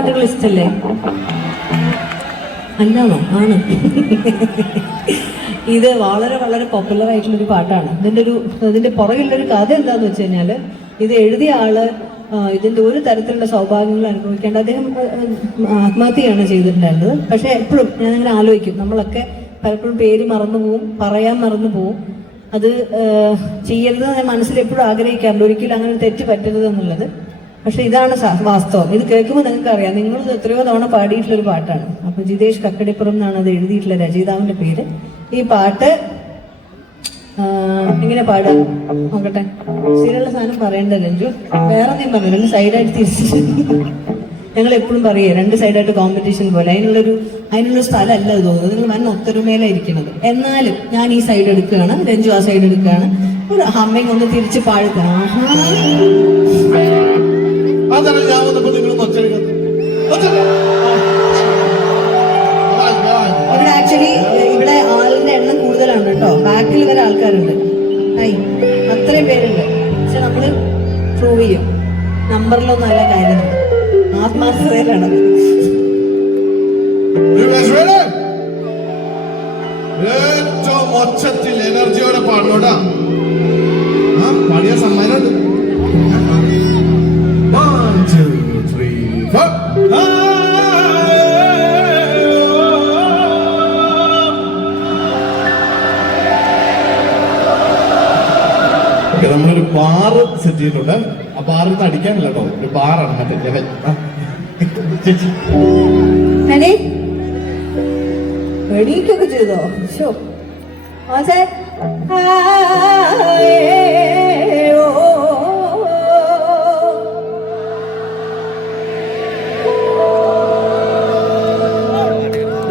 പാട്ടുകൾ ഇഷ്ടല്ലേ? അല്ലാണോ? ആണ്. ഇത് വളരെ വളരെ പോപ്പുലർ ആയിട്ടുള്ളൊരു പാട്ടാണ്. ഇതിന്റെ പുറകിലൊരു കഥ എന്താന്ന് വെച്ച് കഴിഞ്ഞാൽ, ഇത് എഴുതിയ ആള് ഇതിന്റെ ഒരു തരത്തിലുള്ള സൗഭാഗ്യങ്ങൾ അനുഭവിക്കേണ്ട അദ്ദേഹം ആത്മഹത്യയാണ് ചെയ്തിട്ടുണ്ടായിരുന്നത്. പക്ഷെ എപ്പോഴും ഞാൻ അങ്ങനെ ആലോചിക്കും, നമ്മളൊക്കെ പലപ്പോഴും പേര് മറന്നു പോവും, പറയാൻ മറന്നു പോവും. അത് ചെയ്യരുത് ഞാൻ മനസ്സിൽ എപ്പോഴും ആഗ്രഹിക്കാറുണ്ട്, ഒരിക്കലും അങ്ങനെ തെറ്റ് പറ്റരുത് എന്നുള്ളത്. പക്ഷെ ഇതാണ് വാസ്തവം. ഇത് കേൾക്കുമ്പോൾ നിങ്ങൾക്ക് അറിയാം, നിങ്ങൾ എത്രയോ തവണ പാടിയിട്ടുള്ളൊരു പാട്ടാണ്. അപ്പൊ ജിതേഷ് കക്കടിപ്പുറം എന്നാണ് അത് എഴുതിയിട്ടുള്ള രചയിതാവിന്റെ പേര്. ഈ പാട്ട് ഇങ്ങനെ പാടുക നോക്കട്ടെ. സ്ഥിരമുള്ള സാധനം പറയണ്ടല്ലോ രഞ്ജു, വേറെ നീ പറഞ്ഞു രണ്ട് സൈഡായിട്ട് തിരിച്ച്. ഞങ്ങൾ എപ്പോഴും പറയേ രണ്ട് സൈഡായിട്ട് കോമ്പറ്റീഷൻ പോലെ, അതിനുള്ള സ്ഥലമല്ല ഇത് തോന്നുന്നത്. നിങ്ങൾ വന്ന ഒത്തൊരുമയിലായിരിക്കുന്നത്. എന്നാലും ഞാൻ ഈ സൈഡ് എടുക്കുകയാണ്, രഞ്ജു ആ സൈഡ് എടുക്കുകയാണ്. ഒരു ഹമ്മിങ് ഒന്ന് തിരിച്ച് പാടുക. ഇവിടെ ആക്ച്വലി ഇവിടെ ആളിന്റെ എണ്ണം കൂടുതലാണ് കേട്ടോ. ബാക്കിൽ വരെ ആൾക്കാരുണ്ട്, അത്രയും പേരുണ്ട്. പക്ഷെ നമ്മള് പ്രൂവ് ചെയ്യും, നമ്പറിലൊന്നും അല്ല കാര്യം, ആത്മാർത്ഥതയിലാണ്. ഏറ്റവും ഒച്ചത്തിൽ എനർജിയോടെ പാടണോടാ. പാടിയ സമ്മാനം. 1 2 3 4. നമ്മളൊരു ബാറ് സെറ്റ് ചെയ്തിട്ടുണ്ട്. ആ ബാറിൽ നിന്ന് അടിക്കാനില്ല കേട്ടോ, ഒരു ബാറാണ് മറ്റേ ലെവൽ. എണീക്കൊക്കെ ചെയ്തോ?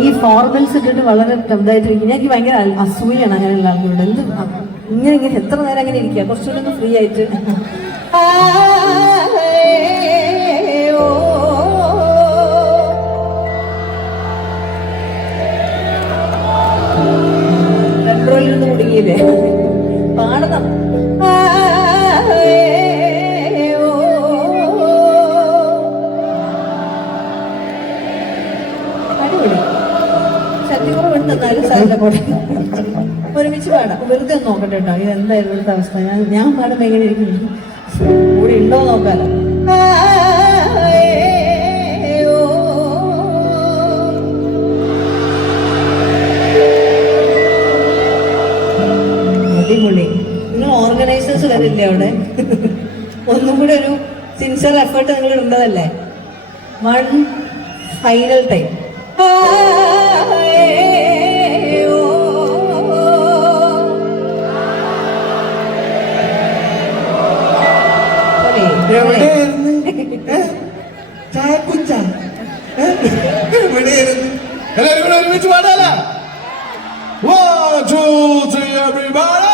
ഈ ഫോർമൽസ് ഇട്ടിട്ട് വളരെ ഇതായിട്ട് എനിക്ക് ഭയങ്കര അസൂയാണ് അങ്ങനെയുള്ള ആൾക്കാരോട്. എന്ത് ഇങ്ങനെ എത്ര നേരം അങ്ങനെ ഇരിക്കുക? കുറച്ചുകൂടെ ഒന്ന് ഫ്രീ ആയിട്ട്. കൺട്രോളിൽ നിന്ന് കുടുങ്ങിയില്ലേ? പാടണം. അടിപൊളി. ശക്തിക്കുറവുണ്ട്, എന്നാലും സാറിന്റെ കൂടെ ഒരുമിച്ച് പാടാം. വെറുതെ നോക്കട്ടെ കേട്ടോ, ഇത് എന്തായാലും ഇവിടുത്തെ അവസ്ഥ. ഞാൻ പാടുമ്പോ എങ്ങനെ ഇരിക്കുന്നു, കൂടെ ഉണ്ടോ നോക്കാലോ. അടിപൊളി. നിങ്ങൾ ഓർഗനൈസേഴ്സ് വരില്ലേ അവിടെ? ഒന്നും കൂടെ ഒരു സിൻസിയർ എഫേർട്ട് നിങ്ങൾ ഇടുന്നതല്ലേ? 1 ഫൈനൽ ടൈം. എല്ലാവരും ഒരുമിച്ച് പാടാല. 1 2 3 everybody.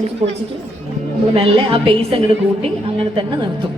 അടിച്ച് പൊളിച്ചിട്ട് നമ്മൾ മെല്ലെ ആ പേസ് അങ്ങോട്ട് കൂട്ടി അങ്ങനെ തന്നെ നിർത്തും.